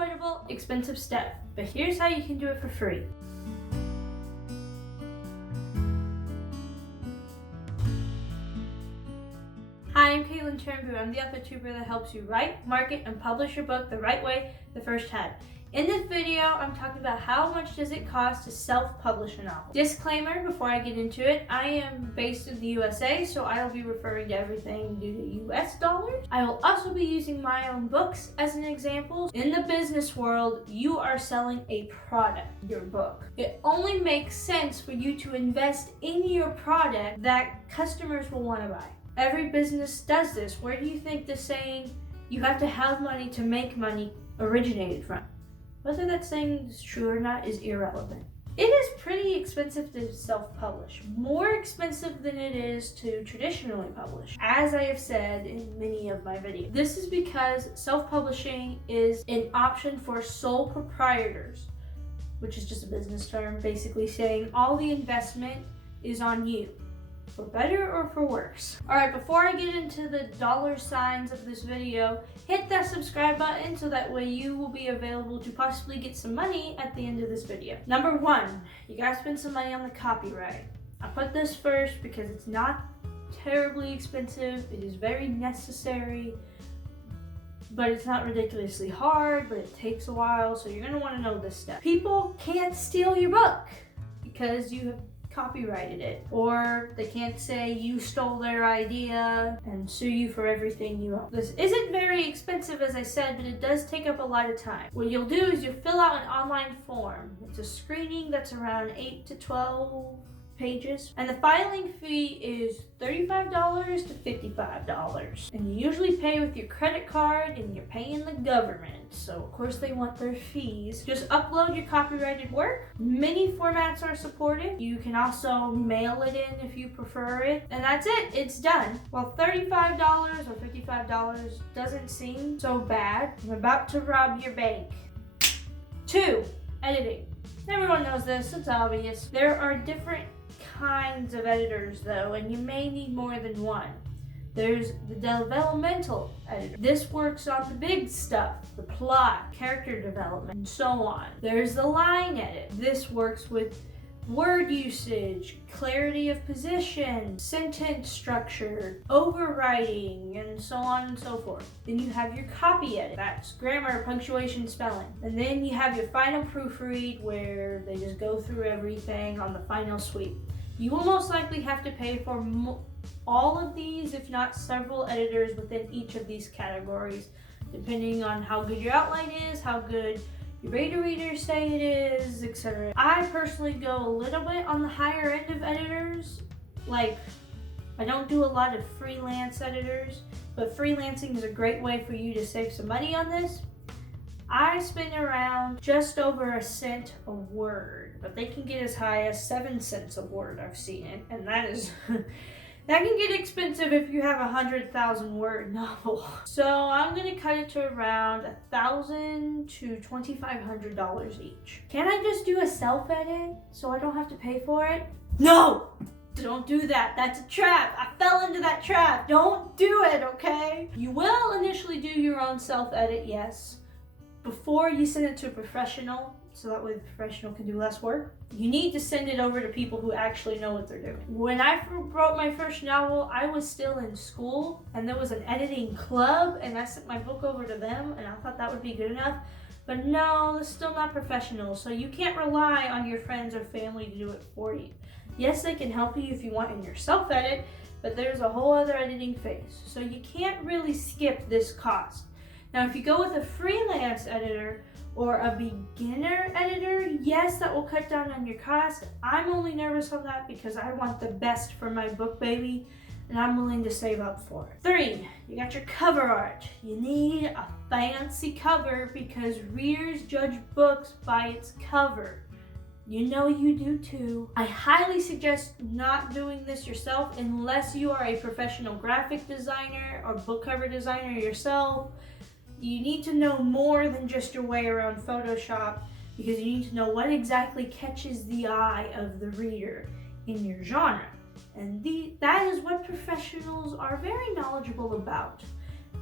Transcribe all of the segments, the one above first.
unavoidable, expensive step, but here's how you can do it for free. Hi, I'm Kaitlyn Turnboo. I'm the author tuber that helps you write, market, and publish your book the right way the first time. In this video, I'm talking about how much does it cost to self-publish a novel. Disclaimer before I get into it, I am based in the USA, so I will be referring to everything due to US dollars. I will also be using my own books as an example. In the business world, you are selling a product, your book. It only makes sense for you to invest in your product that customers will want to buy. Every business does this. Where do you think the saying, you have to have money to make money, originated from? Whether that saying is true or not is irrelevant. It is pretty expensive to self-publish, more expensive than it is to traditionally publish, as I have said in many of my videos. This is because self-publishing is an option for sole proprietors, which is just a business term, basically saying all the investment is on you. For better or for worse. Alright, before I get into the dollar signs of this video, hit that subscribe button so that way you will be available to possibly get some money at the end of this video. Number one, you gotta spend some money on the copyright. I put this first because it's not terribly expensive, it is very necessary, but it's not ridiculously hard, but it takes a while, so you're gonna wanna know this stuff. People can't steal your book because you have copyrighted it, or they can't say you stole their idea and sue you for everything you own. This isn't very expensive, as I said, but it does take up a lot of time. What you'll do is you'll fill out an online form. It's a screening that's around 8 to 12 pages, and the filing fee is $35 to $55, and you usually pay with your credit card, and you're paying the government, so of course they want their fees. Just upload your copyrighted work. Many formats are supported. You can also mail it in if you prefer it, and that's it. It's done. Well, $35 or $55 doesn't seem so bad. I'm about to rob your bank. 2, editing. Everyone knows this, it's obvious. There are different kinds of editors though, and you may need more than one. There's the developmental editor. This works on the big stuff, the plot, character development, and so on. There's the line edit. This works with word usage, clarity of position, sentence structure, overwriting, and so on and so forth. Then you have your copy edit. That's grammar, punctuation, spelling. And then you have your final proofread where they just go through everything on the final sweep. You will most likely have to pay for all of these, if not several editors within each of these categories, depending on how good your outline is, how good your beta readers say it is, etc. I personally go a little bit on the higher end of editors. Like, I don't do a lot of freelance editors, but freelancing is a great way for you to save some money on this. I spend around just over a cent a word, but they can get as high as 7 cents a word. I've seen it, and that is that can get expensive if you have a 100,000 word novel. So I'm gonna cut it to around $1,000 to $2,500 each. Can I just do a self-edit so I don't have to pay for it? No! Don't do that. That's a trap. I fell into that trap. Don't do it, okay? You will initially do your own self-edit, yes, before you send it to a professional, so that way the professional can do less work. You need to send it over to people who actually know what they're doing. When I wrote my first novel, I was still in school, and there was an editing club, and I sent my book over to them, and I thought that would be good enough. But no, it's still not professional, so you can't rely on your friends or family to do it for you. Yes, they can help you if you want in your self-edit, but there's a whole other editing phase, so you can't really skip this cost. Now, if you go with a freelance editor or a beginner editor, yes, that will cut down on your cost. I'm only nervous on that because I want the best for my book, baby, and I'm willing to save up for it. 3, you got your cover art. You need a fancy cover because readers judge books by its cover. You know you do too. I highly suggest not doing this yourself unless you are a professional graphic designer or book cover designer yourself. You need to know more than just your way around Photoshop because you need to know what exactly catches the eye of the reader in your genre. And that is what professionals are very knowledgeable about.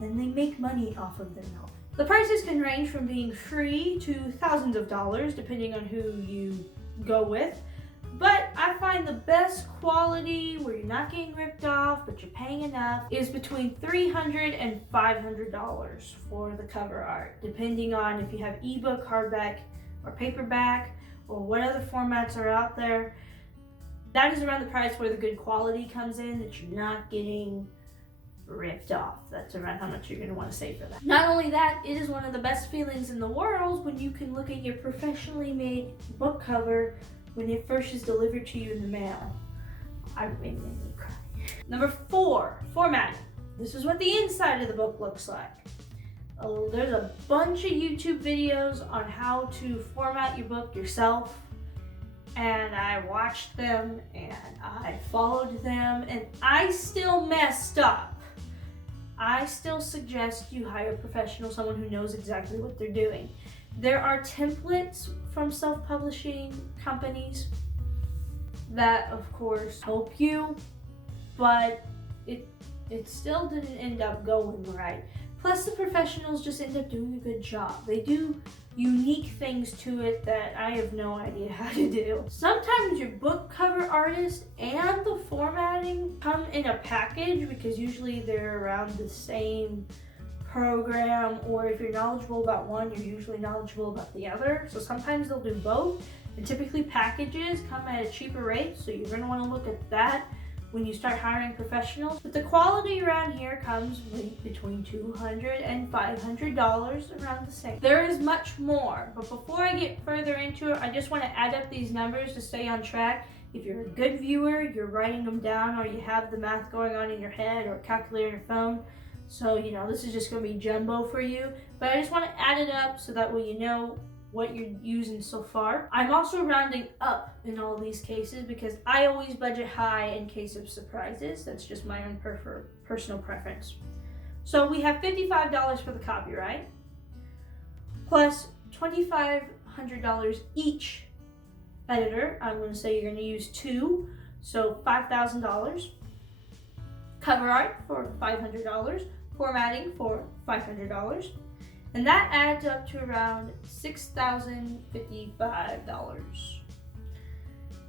And they make money off of their knowledge. The prices can range from being free to thousands of dollars depending on who you go with. But I find the best quality where you're not getting ripped off but you're paying enough is between $300 and $500 for the cover art, depending on if you have ebook, hardback, or paperback, or what other formats are out there. That is around the price where the good quality comes in, that you're not getting ripped off. That's around how much you're going to want to save for that. Not only that, it is one of the best feelings in the world when you can look at your professionally made book cover when it first is delivered to you in the mail. It made me cry. Number 4, formatting. This is what the inside of the book looks like. There's a bunch of YouTube videos on how to format your book yourself, and I watched them and I followed them, and I still messed up. I still suggest you hire a professional, someone who knows exactly what they're doing. There are templates from self-publishing companies that, of course, help you, but it still didn't end up going right. Plus, the professionals just end up doing a good job. They do unique things to it that I have no idea how to do. Sometimes your book cover artist and the formatting come in a package because usually they're around the same program, or if you're knowledgeable about one, you're usually knowledgeable about the other. So sometimes they'll do both, and typically packages come at a cheaper rate, so you're going to want to look at that when you start hiring professionals. But the quality around here comes between $200 and $500, around the same. There is much more, but before I get further into it, I just want to add up these numbers to stay on track. If you're a good viewer, you're writing them down, or you have the math going on in your head or a calculator on your phone. So, this is just going to be jumbo for you. But I just want to add it up so that way you know what you're using so far. I'm also rounding up in all these cases because I always budget high in case of surprises. That's just my own personal preference. So we have $55 for the copyright, plus $2,500 each editor. I'm going to say you're going to use 2, so $5,000. Cover art for $500, formatting for $500, and that adds up to around $6,055.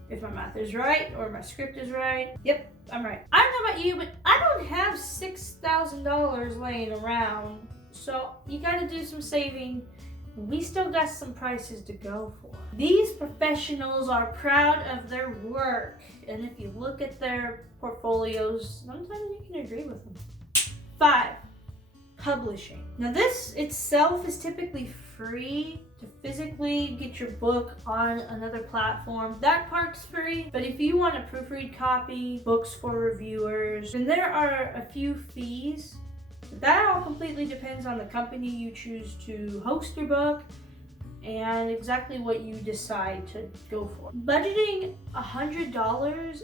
If my math is right or my script is right. Yep, I'm right. I don't know about you, but I don't have $6,000 laying around, so you got to do some saving. We still got some prices to go for. These professionals are proud of their work, and if you look at their portfolios, sometimes you can agree with them. 5, publishing. Now this itself is typically free to physically get your book on another platform. That part's free, but if you want a proofread copy, books for reviewers, then there are a few fees. That all completely depends on the company you choose to host your book and exactly what you decide to go for. Budgeting $100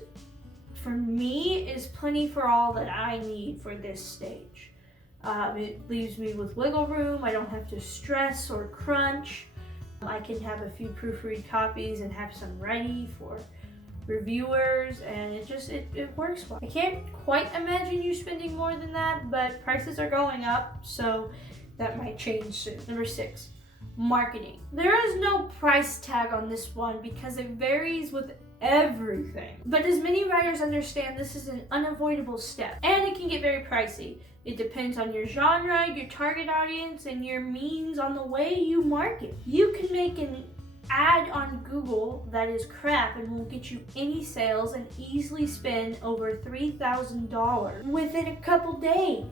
for me is plenty for all that I need for this stage. It leaves me with wiggle room. I don't have to stress or crunch. I can have a few proofread copies and have some ready for reviewers, and it works well. I can't quite imagine you spending more than that, but prices are going up, so that might change soon. Number 6, marketing. There is no price tag on this one because it varies with everything. But as many writers understand, this is an unavoidable step, and it can get very pricey. It depends on your genre, your target audience, and your means on the way you market. You can make an ad on Google that is crap and won't get you any sales and easily spend over $3,000 within a couple days.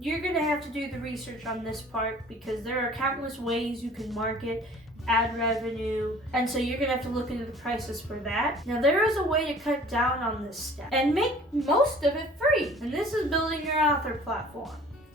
You're gonna have to do the research on this part because there are countless ways you can market, ad revenue, and so you're gonna have to look into the prices for that. Now there is a way to cut down on this step and make most of it free, and this is building your author platform.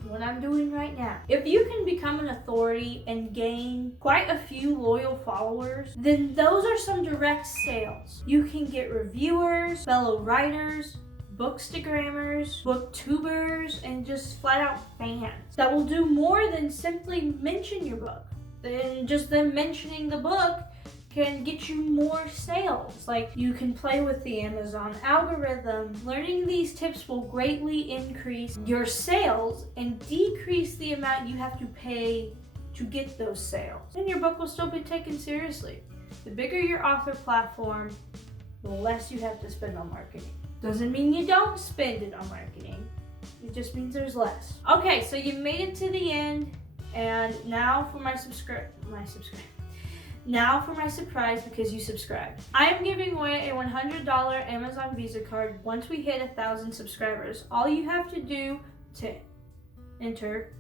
What I'm doing right now. If you can become an authority and gain quite a few loyal followers, then those are some direct sales. You can get reviewers, fellow writers, bookstagrammers, booktubers, and just flat out fans that will do more than simply mention your book. And just them mentioning the book can get you more sales. Like, you can play with the Amazon algorithm. Learning these tips will greatly increase your sales and decrease the amount you have to pay to get those sales. And your book will still be taken seriously. The bigger your author platform, the less you have to spend on marketing. Doesn't mean you don't spend it on marketing. It just means there's less. Okay, so you made it to the end, and now for my surprise, because you subscribed. I am giving away a $100 Amazon Visa card once we hit 1,000 subscribers. All you have to do to enter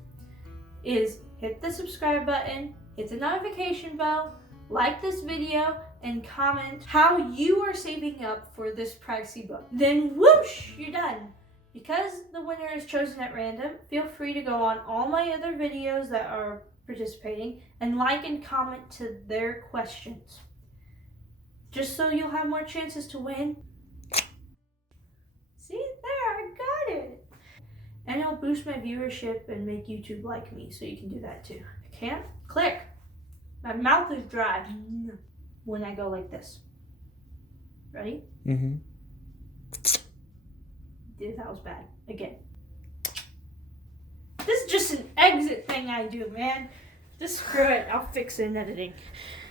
is hit the subscribe button, hit the notification bell, like this video, and comment how you are saving up for this pricey book. Then whoosh, you're done. Because the winner is chosen at random, feel free to go on all my other videos that are participating and like and comment to their questions. Just so you'll have more chances to win. See, there, I got it. And it'll boost my viewership and make YouTube like me, so you can do that too. I can't? Click. My mouth is dry when I go like this. Ready? Mm-hmm. Dude, that was bad. Again. This is just an exit thing I do, man. Just screw it. I'll fix it in editing.